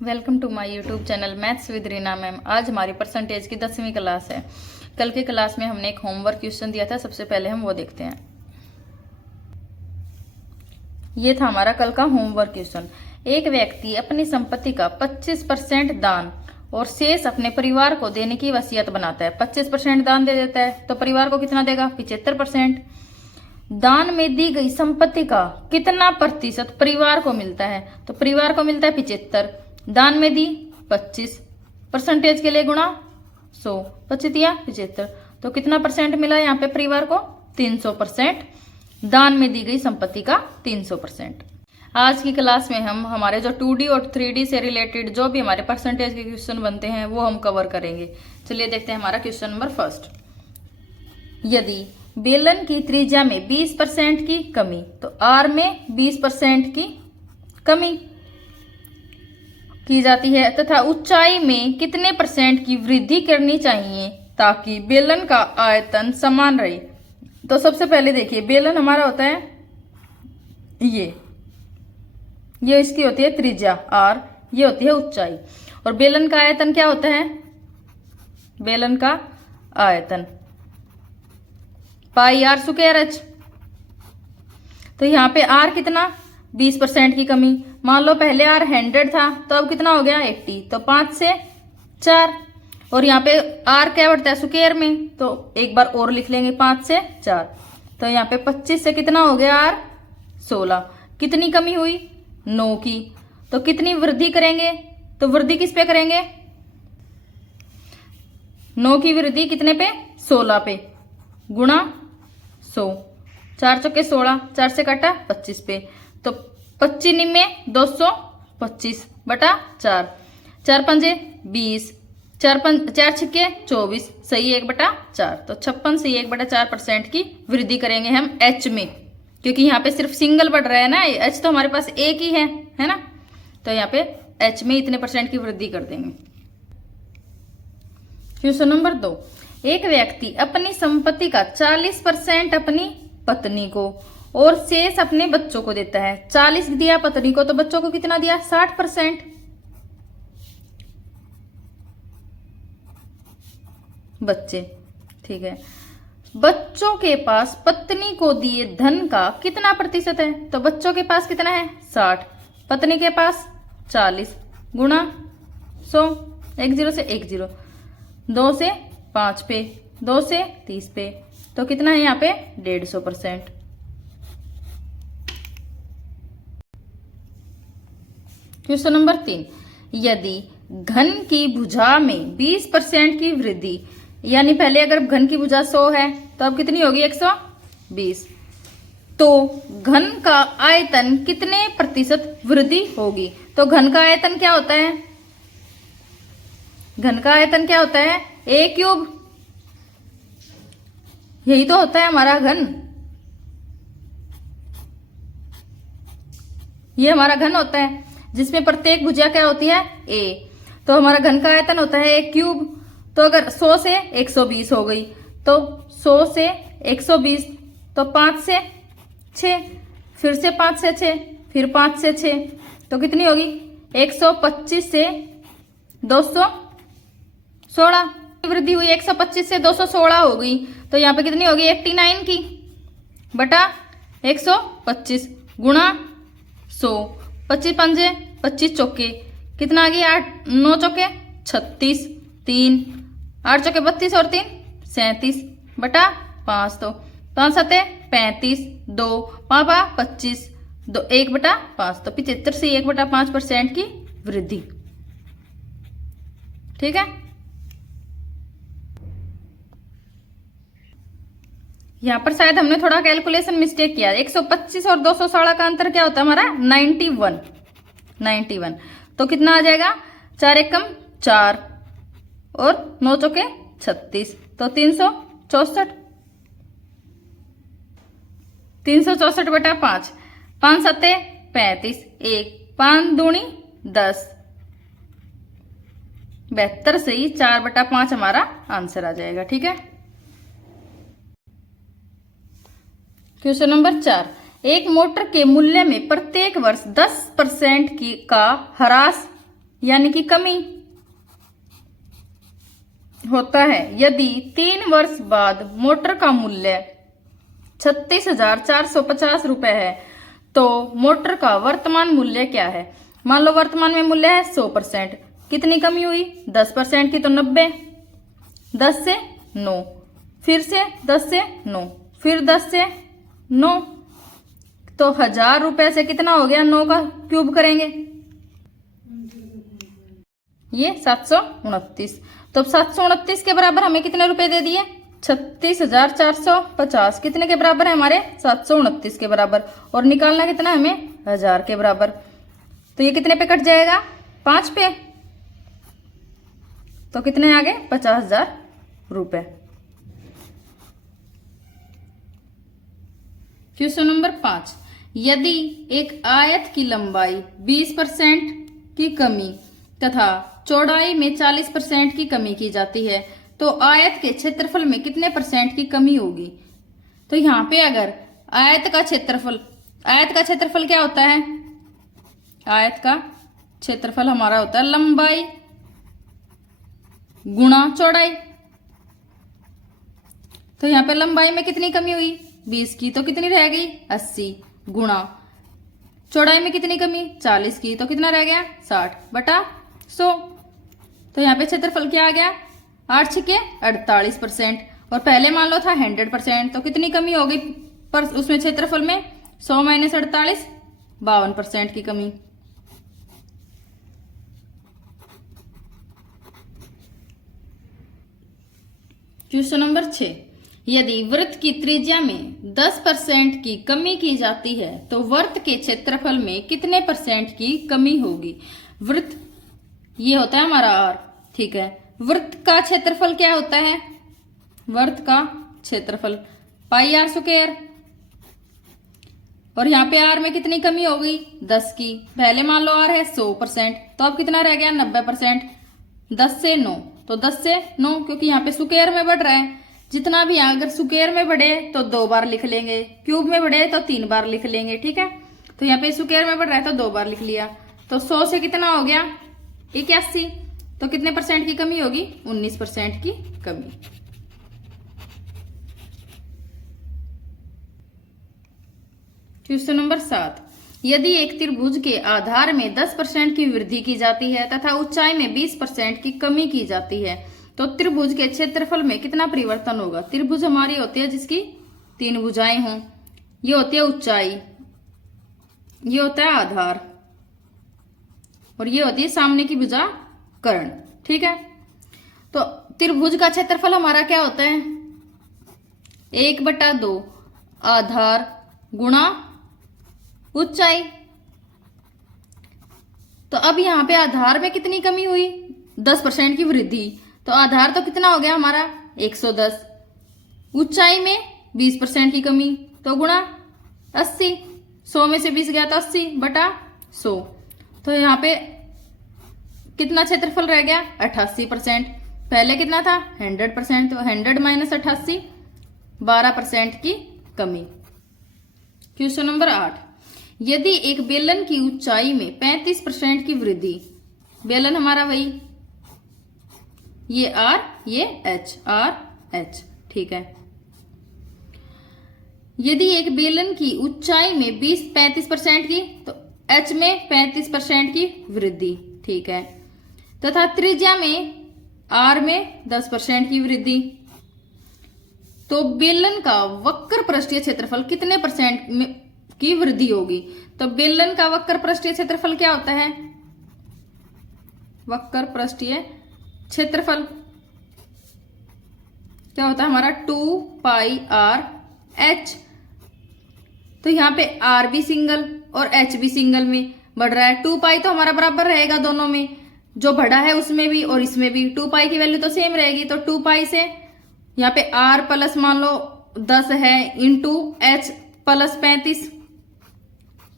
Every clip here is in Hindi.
Welcome to my YouTube channel maths with Reena ma'am. आज हमारी परसेंटेज की 10वीं क्लास है। कल की क्लास में हमने एक होमवर्क क्वेश्चन दिया था, सबसे पहले हम वो देखते हैं। ये था हमारा कल का होमवर्क क्वेश्चन। एक व्यक्ति अपनी संपत्ति का 25% दान और शेष अपने परिवार को देने की वसीयत बनाता है। 25% दान दे देता है तो परिवार को कितना देगा? 75%। दान में दी गई संपत्ति का कितना प्रतिशत परिवार को मिलता है? तो परिवार को मिलता है 75। दान में दी 25, परसेंटेज के लिए गुणा 100, 25 या 75, तो कितना परसेंट मिला यहाँ पे परिवार को? 300%। दान में दी गई संपत्ति का 300%। आज की क्लास में हम हमारे जो 2D और 3D से रिलेटेड जो भी हमारे परसेंटेज के क्वेश्चन बनते हैं वो हम कवर करेंगे। चलिए देखते हैं हमारा क्वेश्चन नंबर फर्स्ट। यदि बेलन की त्रिज्या में 20% की कमी, तो आर में 20% की कमी की जाती है तथा ऊंचाई में कितने परसेंट की वृद्धि करनी चाहिए ताकि बेलन का आयतन समान रहे? तो सबसे पहले देखिए, बेलन हमारा होता है ये इसकी होती है त्रिज्या आर, ये होती है ऊंचाई, और बेलन का आयतन क्या होता है? बेलन का आयतन पाई आर स्क्वायर एच। तो यहाँ पे आर कितना? 20% की कमी। मान लो पहले आर 100 था तो अब कितना हो गया? 80, तो 5 से 4, और यहाँ पे आर क्या बढ़ता है? स्क्वायर में, तो एक बार और लिख लेंगे 5 से 4, तो यहाँ पे 25 से कितना हो गया? आर 16। कितनी कमी हुई? 9 की। तो कितनी वृद्धि करेंगे? तो वृद्धि किस पे करेंगे? 9 की वृद्धि कितने पे? 16 पे, गुणा 100। 4 चौके 16, 4 से काटा 25 पे, तो 25 में 225 बटा 4, 4 पंजे 20, 4 छिक्के 24, सही 1/4, तो 56 से 1/4% की वृद्धि करेंगे हम एच में, क्योंकि यहाँ पे सिर्फ सिंगल बढ़ रहा है ना, एच तो हमारे पास एक ही है ना, तो यहाँ पे एच में इतने % की वृद्धि कर देंगे। Question number 2। एक व्यक्ति अपनी संपत्ति का 40% अपनी पत्नी को और शेष अपने बच्चों को देता है। 40 दिया पत्नी को, तो बच्चों को कितना दिया? 60%। बच्चे, ठीक है। बच्चों के पास पत्नी को दिए धन का कितना प्रतिशत है? तो बच्चों के पास कितना है? 60, पत्नी के पास 40, गुणा 100, 10 से 10, 2 से 5 पे, 2 से 30 पे, तो कितना है यहाँ पे? 150%। Question number 3। यदि घन की भुजा में 20% की वृद्धि, यानी पहले अगर घन की भुजा 100 है तो अब कितनी होगी? 120, तो घन का आयतन कितने प्रतिशत वृद्धि होगी? तो घन का आयतन क्या होता है? घन का आयतन क्या होता है? a क्यूब, यही तो होता है हमारा घन, ये हमारा घन होता है जिसमें प्रत्येक भुजा क्या होती है? a। तो हमारा घन का आयतन होता है a क्यूब। तो अगर 100 से 120 हो गई, तो 100 से 120, तो 5 से 6, फिर से 5 से 6, फिर 5 से 6, तो कितनी होगी? 125 से 216 वृद्धि हुई। 125 से 216 हो गई, तो यहाँ पे कितनी होगी? 89 की बटा 125 गुणा 100, 25 पंजे 25 चौके, कितना आ गया? 8, 9 चौके 36, 3, 8 चौके 32 और 3 37 बटा 5, तो 5 सते 35, 2 पापा 25, 2 1/5, तो 75 से 1/5% की वृद्धि। ठीक है, यहाँ पर शायद हमने थोड़ा कैलकुलेशन मिस्टेक किया। 125 और 216 का अंतर क्या होता है हमारा? 91। तो कितना आ जाएगा? 4 एकम 4 और 9 चौके 36, तो 364, 364 बटा 5, 5 सत्ते 35, 1 5 दूनी 10, 72 से ही 4/5 हमारा आंसर आ जाएगा। ठीक है। Question number 4। एक मोटर के मूल्य में प्रत्येक वर्ष 10% का ह्रास यानी कि कमी होता है। यदि 3 वर्ष बाद मोटर का मूल्य 36,450 रुपए है तो मोटर का वर्तमान मूल्य क्या है? मान लो वर्तमान में मूल्य है 100%, कितनी कमी हुई? 10% की तो 90, 10 से 9, फिर से 10 से 9, फिर 10 से 9, तो 1000 रुपए से कितना हो गया? 9 का क्यूब करेंगे, ये 729। तो 729 के बराबर हमें कितने रुपए दे दिए? 36,450। कितने के बराबर है हमारे? 729 के बराबर। और निकालना कितना हमें? 1000 के बराबर। तो ये कितने पे कट जाएगा? 5 पे। तो कितने आ गए? 50,000 रुपए। क्वेश्चन नंबर 5, यदि एक आयत की लंबाई 20% की कमी तथा चौड़ाई में 40% की कमी की जाती है तो आयत के क्षेत्रफल में कितने % की कमी होगी? तो यहाँ पे अगर आयत का क्षेत्रफल क्या होता है? आयत का क्षेत्रफल हमारा होता है लंबाई गुणा चौड़ाई। तो यहाँ पे लंबाई में कितनी कमी हुई? 20 की, तो कितनी रह गई? 80, गुणा चौड़ाई में कितनी कमी? 40 की, तो कितना रह गया? 60 बटा 100। तो यहाँ पे क्षेत्रफल क्या आ गया? 8 छिके 48%। और पहले मान लो था 100%, तो कितनी कमी हो गई पर उसमें क्षेत्रफल में? 100 - 48, 52% की कमी। क्वेश्चन नंबर 6, यदि वृत्त की त्रिज्या में 10% की कमी की जाती है तो वृत्त के क्षेत्रफल में कितने % की कमी होगी? वृत्त ये होता है हमारा R, ठीक है। वृत्त का क्षेत्रफल क्या होता है? वृत्त का क्षेत्रफल पाई R स्क्वायर। और यहाँ पे R में कितनी कमी हो गई? 10 की। पहले मान लो R है 100%, तो अब कितना रह गया? 90%। 10 से 9, तो 10 से 9, क्योंकि यहाँ पे स्क्वायर में बढ़ रहा है। जितना भी अगर स्क्वायर में बढ़े तो 2 बार लिख लेंगे, क्यूब में बढ़े तो 3 बार लिख लेंगे, ठीक है। तो यहाँ पे स्क्वायर में बढ़ रहा है तो 2 बार लिख लिया। तो 100 से कितना हो गया? 81, तो कितने % की कमी होगी? 19% की कमी। क्वेश्चन नंबर 7, यदि एक त्रिभुज के आधार में 10% की वृद्धि की जाती है तथा ऊंचाई में 20% की कमी की जाती है तो त्रिभुज के क्षेत्रफल में कितना परिवर्तन होगा? त्रिभुज हमारी होती है जिसकी 3 भुजाएं हों। ये होती है ऊंचाई, ये होता है आधार, और ये होती है सामने की भुजा कर्ण, ठीक है। तो त्रिभुज का क्षेत्रफल हमारा क्या होता है? 1/2 आधार गुणा ऊंचाई। तो अब यहाँ पे आधार में कितनी कमी हुई? 10% की वृद्धि, तो आधार तो कितना हो गया हमारा? 110। ऊंचाई में 20% की कमी, तो गुणा 80। 100 में से 20 गया तो 80 बटा 100। तो यहाँ पे कितना क्षेत्रफल रह गया? 88%। पहले कितना था? 100%, तो 100 - 88, 12% की कमी। क्वेश्चन नंबर 8, यदि एक बेलन की ऊंचाई में 35% की वृद्धि, बेलन हमारा वही ये R ये H, R H, ठीक है। यदि एक बेलन की ऊंचाई में 35% की तो H में 35% की वृद्धि, ठीक है, तथा त्रिज्या में R में 10% की वृद्धि, तो बेलन का वक्र पृष्ठीय क्षेत्रफल कितने % की वृद्धि होगी? तो बेलन का वक्र पृष्ठीय क्षेत्रफल क्या होता है? वक्र पृष्ठीय क्षेत्रफल क्या होता है हमारा? 2πr/h। तो यहाँ पे R भी सिंगल और H भी सिंगल में बढ़ रहा है। 2π तो हमारा बराबर रहेगा दोनों में, जो बढ़ा है उसमें भी और इसमें भी 2π की वैल्यू तो सेम रहेगी। तो 2π से यहाँ पे R प्लस मान लो 10 है इंटू H प्लस 35।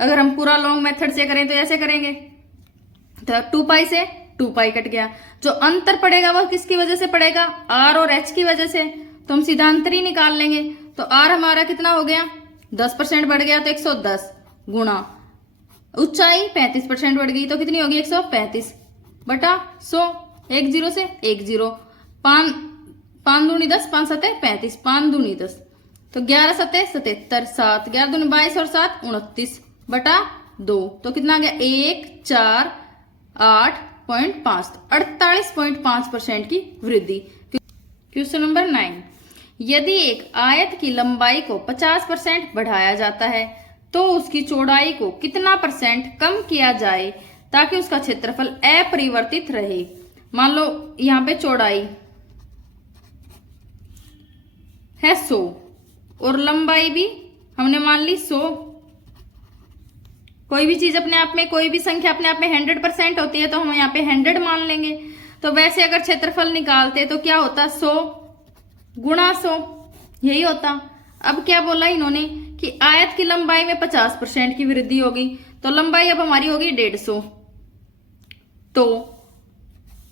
अगर हम पूरा लॉन्ग मेथड से करें तो ऐसे करेंगे, तो 2π से 2π कट गया। जो अंतर पड़ेगा वो किसकी वजह से पड़ेगा? R और H की वजह से। तो हम सीधा अंतर ही निकाल लेंगे। तो R हमारा कितना हो गया? 10% बढ़ गया तो 110 गुणा ऊंचाई 35% बढ़ गई तो कितनी होगी? 135। बटा 100, 1 0 से 1 0, 5 दूनी 10, 5 7 35, 5 दूनी 10, तो 11 7 77, 7 11 दूनी 22 और 7 29 बटा 2, तो कितना आ गया 148.5, 48.5% की वृद्धि। क्वेश्चन नंबर 9, यदि एक आयत की लंबाई को 50% बढ़ाया जाता है तो उसकी चौड़ाई को कितना % कम किया जाए ताकि उसका क्षेत्रफल अपरिवर्तित रहे। मान लो यहाँ पे चौड़ाई है 100 और लंबाई भी हमने मान ली 100। कोई भी चीज अपने आप में, कोई भी संख्या अपने आप में 100% होती है तो हम यहाँ पे 100 मान लेंगे। तो वैसे अगर क्षेत्रफल निकालते तो क्या होता, 100 गुणा 100, यही होता। अब क्या बोला इन्होंने कि आयत की लंबाई में 50% की वृद्धि होगी, तो लंबाई अब हमारी होगी 150, तो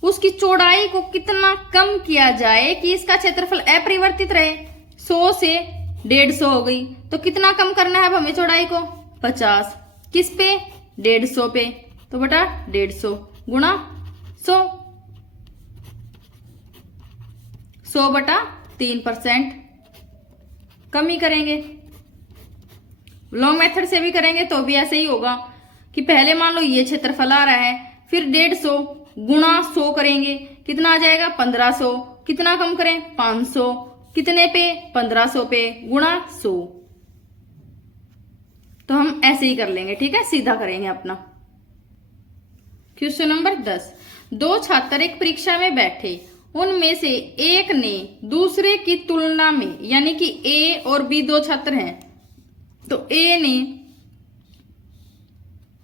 उसकी चौड़ाई को कितना कम किया जाए कि इसका क्षेत्रफल अपरिवर्तित रहे। 100 से 150 हो गई, तो कितना कम करना है अब हमें चौड़ाई को, 50, किस पे, 150 पे, तो बटा 150 गुणा 100, 100 बटा 3% कमी करेंगे। लॉन्ग मेथड से भी करेंगे तो भी ऐसे ही होगा कि पहले मान लो ये क्षेत्रफल आ रहा है, फिर 150 गुणा 100 करेंगे, कितना आ जाएगा 1500, कितना कम करें 500, कितने पे 1500 पे गुणा 100, तो हम ऐसे ही कर लेंगे, ठीक है, सीधा करेंगे अपना। क्वेश्चन नंबर 10, दो छात्र एक परीक्षा में बैठे, उनमें से एक ने दूसरे की तुलना में, यानी कि ए और बी दो छात्र हैं, तो ए ने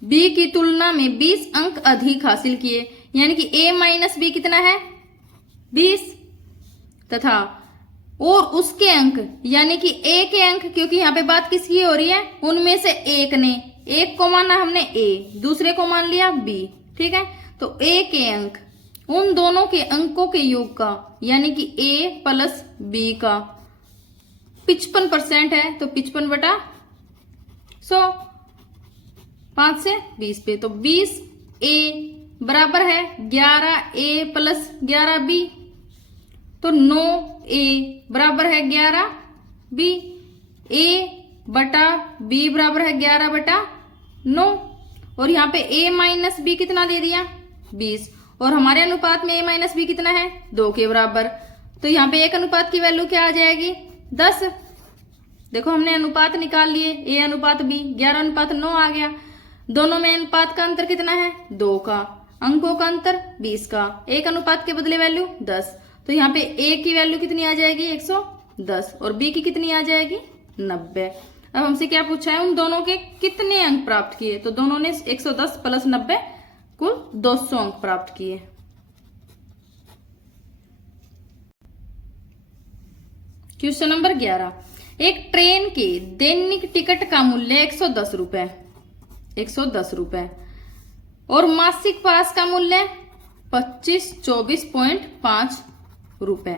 बी की तुलना में 20 अंक अधिक हासिल किए, यानी कि a माइनस बी कितना है 20, तथा और उसके अंक यानी कि a के अंक, क्योंकि यहाँ पे बात किसकी हो रही है, उनमें से एक ने, एक को माना हमने a, दूसरे को मान लिया b, ठीक है, तो a के अंक उन दोनों के अंकों के योग का, यानी कि a प्लस b का 55% है, तो 55 बटा 100, 5 से 20 पे, तो 20a बराबर है 11a प्लस 11b, तो 9a बराबर है 11b, a बटा b बराबर है 11 बटा 9, और यहाँ पे a माइनस b कितना दे दिया 20, और हमारे अनुपात में a माइनस b कितना है 2 के बराबर, तो यहाँ पे एक अनुपात की वैल्यू क्या आ जाएगी 10। देखो हमने अनुपात निकाल लिए, a अनुपात b, 11 अनुपात 9 आ गया, दोनों में अनुपात का अंतर कितना है 2 का, अंकों का अंतर 20 का, एक अनुपात के बदले वैल्यू 10, तो यहाँ पे a की वैल्यू कितनी आ जाएगी 110 और b की कितनी आ जाएगी 90। अब हमसे क्या पूछा है, उन दोनों के कितने अंक प्राप्त किए, तो दोनों ने 110 प्लस 90 कुल 200 अंक प्राप्त किए। क्वेश्चन नंबर 11, एक ट्रेन के दैनिक टिकट का मूल्य 110 रुपए, 110 रुपए, और मासिक पास का मूल्य 24.5 रुपए।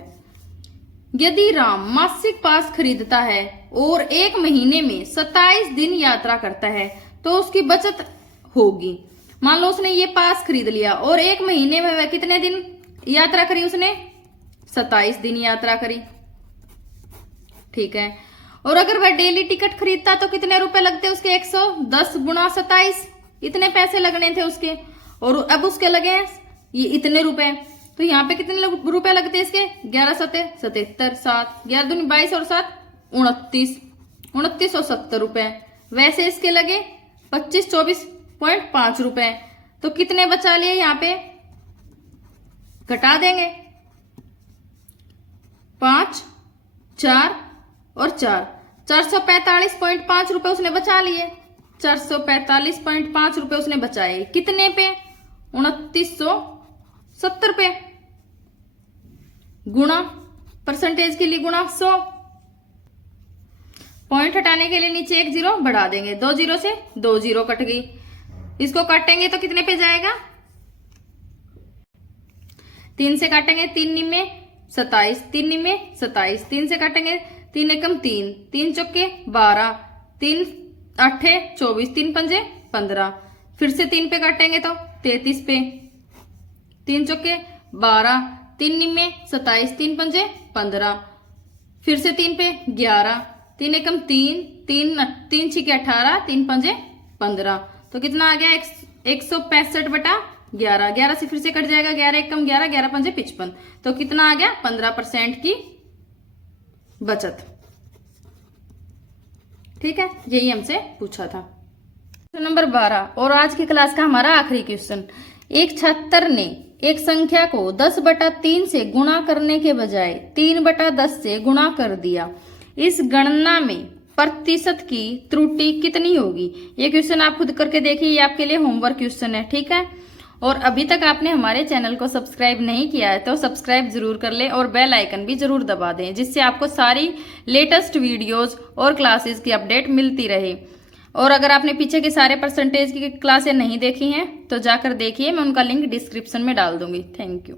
यदि राम मासिक पास खरीदता है और एक महीने में 27 दिन यात्रा करता है तो उसकी बचत होगी। मान लो उसने ये पास खरीद लिया और एक महीने में वह कितने दिन यात्रा करी, उसने 27 दिन यात्रा करी, ठीक है, और अगर वह डेली टिकट खरीदता तो कितने रुपए लगते उसके, 110 गुणा 27, इतने पैसे लगने थे उसके, और अब उसके लगे हैं ये इतने रुपए, तो यहाँ पे कितने रुपए लगते हैं इसके, 11 7 77, 7 11 दूनी 22 और 7 29, 2970 रुपए। वैसे इसके लगे 25-24.5 रुपए, तो कितने बचा लिए, यहाँ पे घटा देंगे 5 4 और 4, 445.5 रुपए उसने बचा लिए, 445.5 रुपए उसने बचाए, कितने पे 2970 पे, गुणा परसेंटेज के लिए गुणा 100, पॉइंट हटाने के लिए नीचे एक जीरो बढ़ा देंगे, 2 जीरो से 2 जीरो कट गई, इसको काटेंगे तो कितने पे जाएगा, 3 से काटेंगे 3 निमे 27, 3 निमे 27, 3 से काटेंगे 3 एकम 3, 3 चौके 12, 3 8 24, 3 पंजे 15, फिर से 3 पे काटेंगे तो 33 पे, 3 चौके 12, 3 निमे 27, 3 पंजे 15, फिर से 3 पे 11, 3 एकम 3, 3 छिके 18, 3 पंजे 15, तो कितना आ गया 165/11। 11 से फिर से कट जाएगा, 11 एकम 11, 11 पंजे 55, तो कितना आ गया 15% की बचत। ठीक है, यही हमसे पूछा था। क्वेश्चन नंबर 12 और आज की क्लास का हमारा आखिरी क्वेश्चन। एक छात्र ने एक संख्या को 10/3 से गुणा करने के बजाय 3/10 से गुणा कर दिया। इस गणना में प्रतिशत की त्रुटि कितनी होगी? ये क्वेश्चन आप खुद करके देखिए, ये आपके लिए होमवर्क क्वेश्चन है। ठीक है, और अभी तक आपने हमारे चैनल को सब्सक्राइब नहीं किया है तो सब्सक्राइब जरूर कर लें और बेल आइकन भी जरूर दबा दें, जिससे आपको सारी लेटेस्ट वीडियोस और क्लासेस की अपडेट मिलती रहे। और अगर आपने पीछे के सारे परसेंटेज की क्लासें नहीं देखी हैं तो जाकर देखिए, मैं उनका लिंक डिस्क्रिप्शन में डाल दूंगी। Thank you.